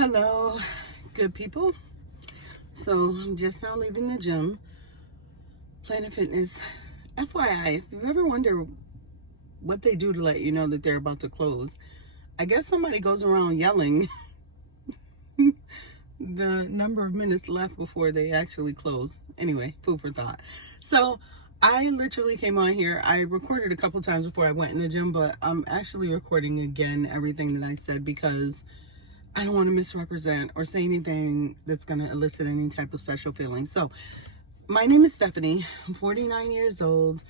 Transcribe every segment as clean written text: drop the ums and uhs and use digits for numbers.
Hello, good people. So I'm just now leaving the gym, Planet Fitness. FYI, if you ever wonder what they do to let you know that they're about to close, I guess somebody goes around yelling the number of minutes left before they actually close. Anyway, food for thought. So I literally came on here. I recorded a couple times before I went in the gym, but I'm actually recording again everything that I said because I don't want to misrepresent or say anything that's going to elicit any type of special feeling. So, my name is Stephanie. I'm 49 years old.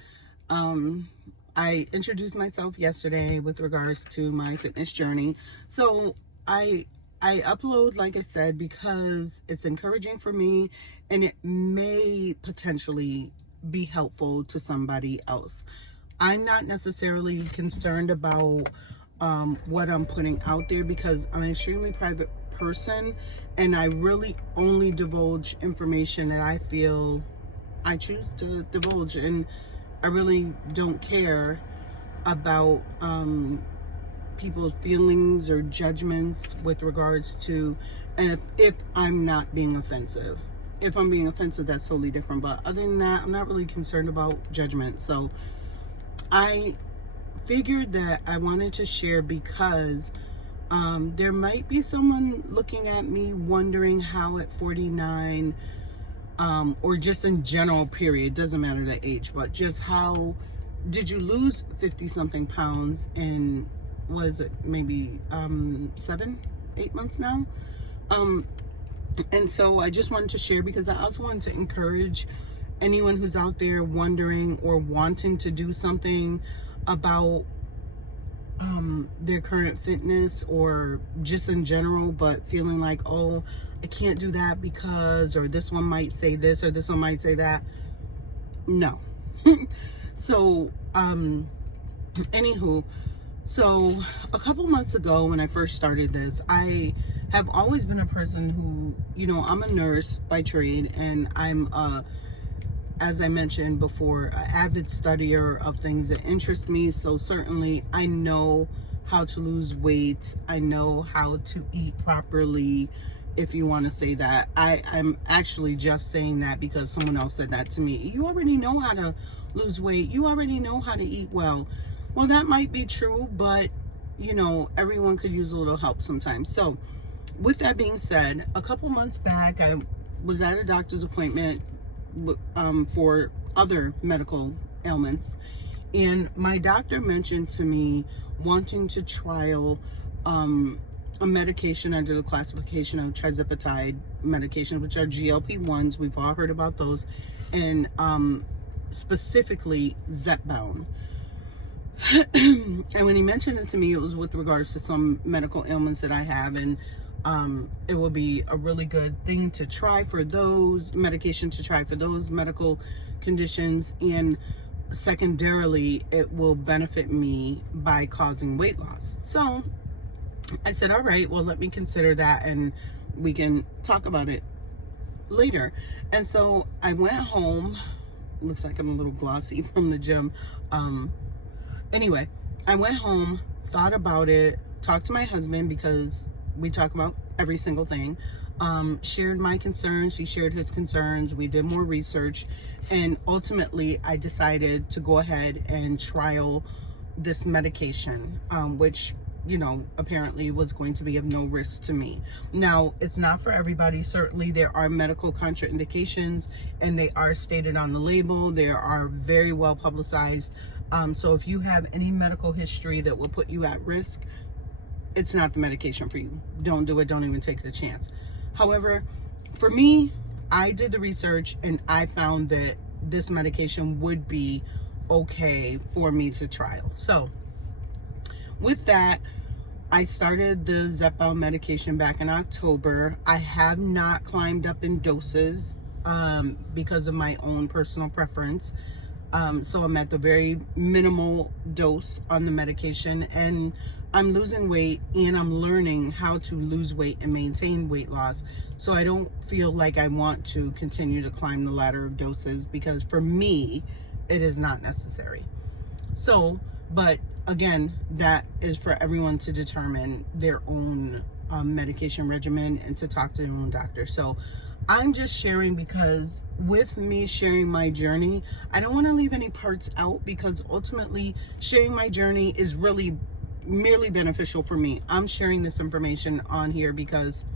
I introduced myself yesterday with regards to my fitness journey. So, I upload, like I said, because it's encouraging for me and it may potentially be helpful to somebody else. I'm not necessarily concerned about what I'm putting out there because I'm an extremely private person and I really only divulge information that I feel I choose to divulge, and I really don't care about people's feelings or judgments with regards to, and if I'm not being offensive. If I'm being offensive, that's totally different, but other than that, I'm not really concerned about judgment. So I figured that I wanted to share because there might be someone looking at me wondering how at 49 or just in general period, doesn't matter the age, but just how did you lose 50 something pounds in, was it maybe 7-8 months now? And so I just wanted to share because I also wanted to encourage anyone who's out there wondering or wanting to do something about their current fitness or just in general, but feeling like, oh, I can't do that because, or this one might say this or this one might say that. No. So anywho, so a couple months ago when I first started this, I have always been a person who, you know, I'm a nurse by trade, and I'm as I mentioned before, an avid studier of things that interest me. So certainly I know how to lose weight. I know how to eat properly, if you want to say that. I'm actually just saying that because someone else said that to me. You already know how to lose weight. You already know how to eat well. Well, that might be true, but you know, everyone could use a little help sometimes. So with that being said, a couple months back, I was at a doctor's appointment for other medical ailments, and my doctor mentioned to me wanting to trial a medication under the classification of trizepatide medication, which are GLP1s. We've all heard about those, and specifically Zepbound. And when he mentioned it to me, it was with regards to some medical ailments that I have, and it will be a really good thing to try for those, medication to try for those medical conditions, and secondarily it will benefit me by causing weight loss. So I said, all right, well, let me consider that and we can talk about it later. And so I went home. Looks like I'm a little glossy from the gym. Anyway, I went home, thought about it, talked to my husband because we talk about every single thing, shared my concerns, he shared his concerns, we did more research, and ultimately I decided to go ahead and trial this medication, which, you know, apparently was going to be of no risk to me. Now, it's not for everybody. Certainly there are medical contraindications and they are stated on the label. They are very well publicized. So if you have any medical history that will put you at risk, it's not the medication for you. Don't do it. Don't even take the chance. However, for me, I did the research and I found that this medication would be okay for me to trial. So with that, I started the Zepbound medication back in October. I have not climbed up in doses because of my own personal preference. So I'm at the very minimal dose on the medication, and I'm losing weight and I'm learning how to lose weight and maintain weight loss. So I don't feel like I want to continue to climb the ladder of doses because for me, it is not necessary. So, but again, that is for everyone to determine their own medication regimen and to talk to their own doctor. So I'm just sharing because with me sharing my journey, I don't want to leave any parts out, because ultimately sharing my journey is really merely beneficial for me. I'm sharing this information on here because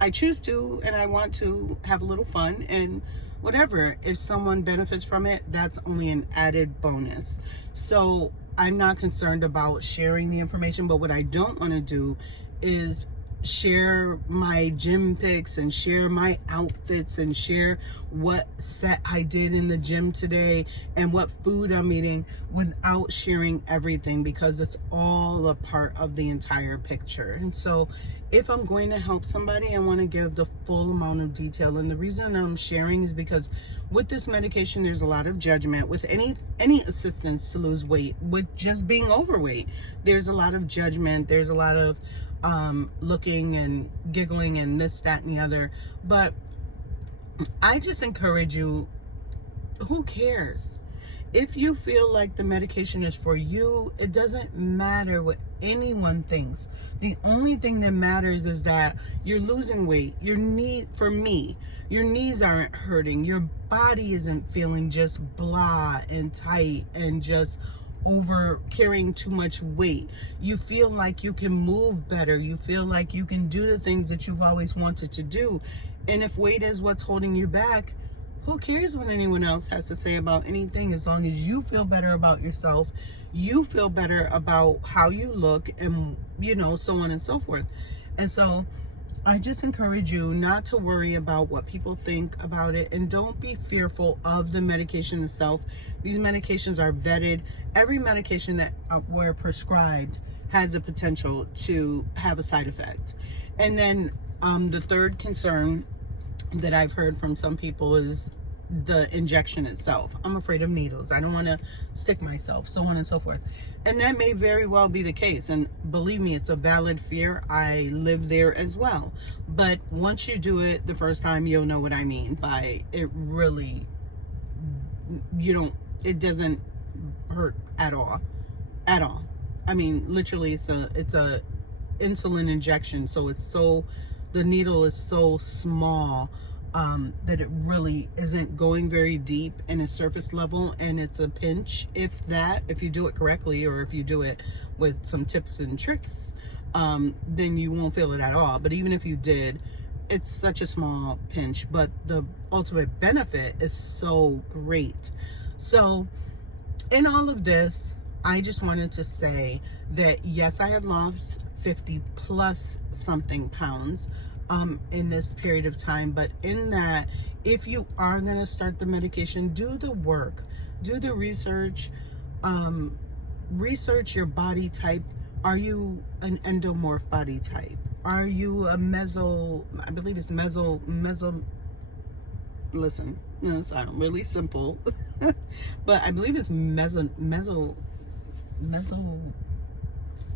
I choose to, and I want to have a little fun, and whatever, if someone benefits from it, that's only an added bonus. So I'm not concerned about sharing the information, but what I don't want to do is share my gym pics and share my outfits and share what set I did in the gym today and what food I'm eating without sharing everything, because it's all a part of the entire picture. And so if I'm going to help somebody, I want to give the full amount of detail. And the reason I'm sharing is because with this medication, there's a lot of judgment. With any assistance to lose weight, with just being overweight, there's a lot of judgment. There's a lot of looking and giggling and this, that, and the other. But I just encourage you, who cares? If you feel like the medication is for you, it doesn't matter what anyone thinks. The only thing that matters is that you're losing weight. Your knees aren't hurting. Your body isn't feeling just blah and tight and just over carrying too much weight. You feel like you can move better. You feel like you can do the things that you've always wanted to do. And if weight is what's holding you back, who cares what anyone else has to say about anything, as long as you feel better about yourself, you feel better about how you look, and so on and so forth. And so I just encourage you not to worry about what people think about it, and don't be fearful of the medication itself. These medications are vetted. Every medication that we're prescribed has a potential to have a side effect. And then the third concern that I've heard from some people is the injection itself. I'm afraid of needles. I don't want to stick myself, so on and so forth. And that may very well be the case. And believe me, it's a valid fear. I live there as well. But once you do it the first time, you'll know what I mean by it. Really, it doesn't hurt at all. At all. I mean, literally, it's a insulin injection. So the needle is so small that it really isn't going very deep in a surface level, and it's a pinch, if you do it correctly, or if you do it with some tips and tricks, then you won't feel it at all. But even if you did, it's such a small pinch, but the ultimate benefit is so great. So in all of this, I just wanted to say that yes, I have lost 50 plus something pounds in this period of time. But in that, if you are going to start the medication, do the work, do the research, research your body type. Are you an endomorph body type? Are you a I believe it's listen, it sounds really simple, but I believe it's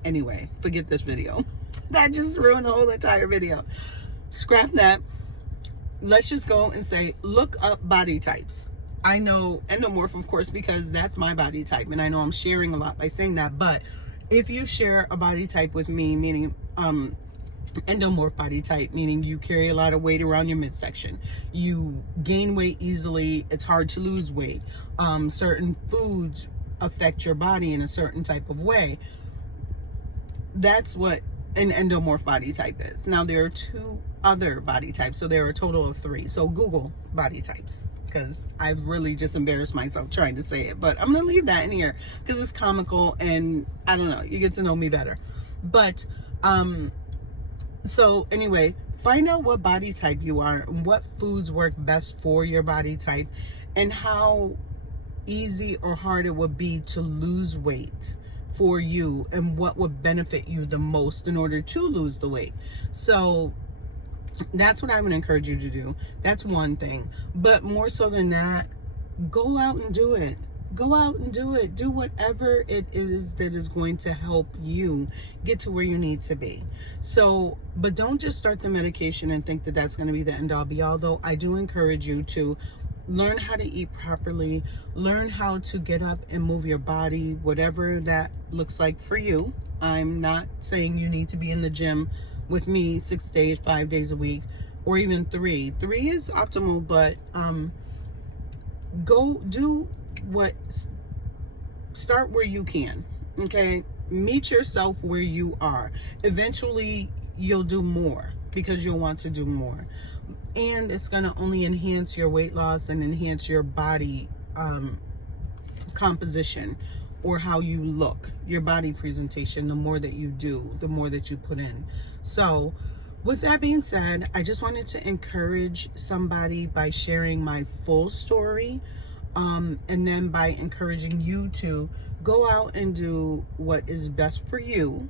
anyway, forget this video. That just ruined the whole entire video. Scrap that. Let's just go and say, look up body types. I know endomorph, of course, because that's my body type, and I know I'm sharing a lot by saying that. But if you share a body type with me, meaning endomorph body type, meaning you carry a lot of weight around your midsection, you gain weight easily, it's hard to lose weight, certain foods affect your body in a certain type of way, that's what an endomorph body type is. Now there are 2 other body types, so there are a total of 3. So Google body types, because I really just embarrassed myself trying to say it, but I'm gonna leave that in here because it's comical, and I don't know, you get to know me better. But so anyway, find out what body type you are and what foods work best for your body type, and how easy or hard it would be to lose weight for you, and what would benefit you the most in order to lose the weight. So that's what I'm going to encourage you to do. That's one thing. But more so than that, go out and do it. Go out and do it. Do whatever it is that is going to help you get to where you need to be. So, but don't just start the medication and think that that's going to be the end all be all, though I do encourage you to learn how to eat properly, learn how to get up and move your body, whatever that looks like for you. I'm not saying you need to be in the gym with me 6 days, 5 days a week, or even 3. 3 is optimal, but go do what, start where you can, okay? Meet yourself where you are. Eventually, you'll do more because you'll want to do more. And it's going to only enhance your weight loss and enhance your body composition, or how you look, your body presentation. The more that you do, the more that you put in. So with that being said, I just wanted to encourage somebody by sharing my full story, and then by encouraging you to go out and do what is best for you,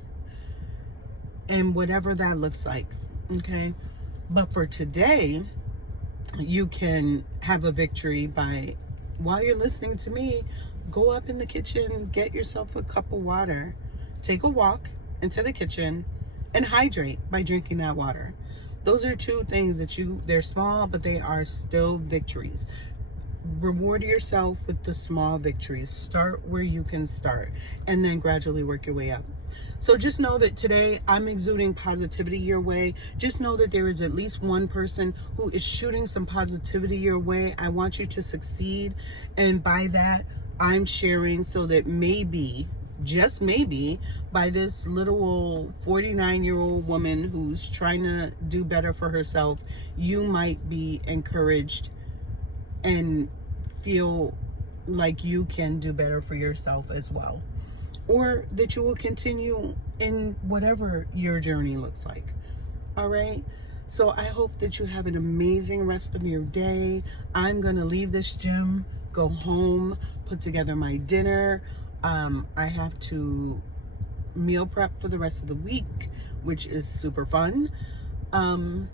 and whatever that looks like, okay? But for today, you can have a victory by, while you're listening to me, go up in the kitchen, get yourself a cup of water, take a walk into the kitchen, and hydrate by drinking that water. Those are 2 things that they're small, but they are still victories. Reward yourself with the small victories. Start where you can start, and then gradually work your way up. So just know that today I'm exuding positivity your way. Just know that there is at least one person who is shooting some positivity your way. I want you to succeed, and by that, I'm sharing so that maybe, just maybe, by this little old 49-year-old woman who's trying to do better for herself, you might be encouraged and feel like you can do better for yourself as well. Or that you will continue in whatever your journey looks like. All right? So I hope that you have an amazing rest of your day. I'm going to leave this gym, go home, put together my dinner. I have to meal prep for the rest of the week, which is super fun.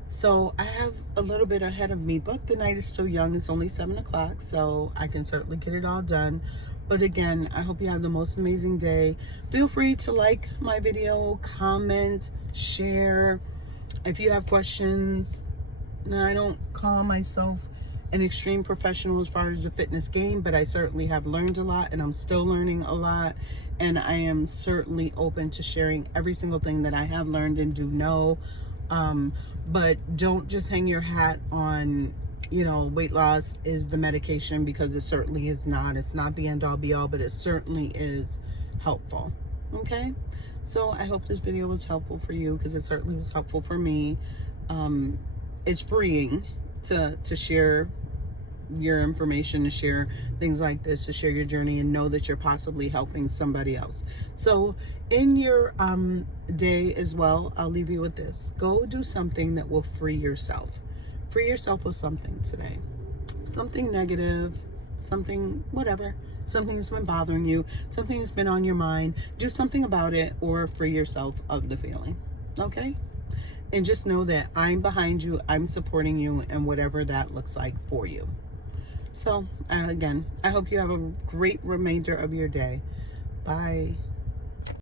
So I have a little bit ahead of me, but the night is still young. It's only 7 o'clock, so I can certainly get it all done. But again, I hope you have the most amazing day. Feel free to like my video, comment, share. If you have questions, now I don't call myself an extreme professional as far as the fitness game, but I certainly have learned a lot, and I'm still learning a lot. And I am certainly open to sharing every single thing that I have learned and do know. But don't just hang your hat on, weight loss is the medication, because it certainly is not. It's not the end all be all, but it certainly is helpful. Okay? So I hope this video was helpful for you, because it certainly was helpful for me. It's freeing to share your information, to share things like this, to share your journey, and know that you're possibly helping somebody else. So in your day as well, I'll leave you with this. Go do something that will free yourself. Free yourself with something today. Something negative, something whatever, something that's been bothering you, something that's been on your mind. Do something about it, or free yourself of the feeling. Okay? And just know that I'm behind you, I'm supporting you, and whatever that looks like for you. So, again, I hope you have a great remainder of your day. Bye.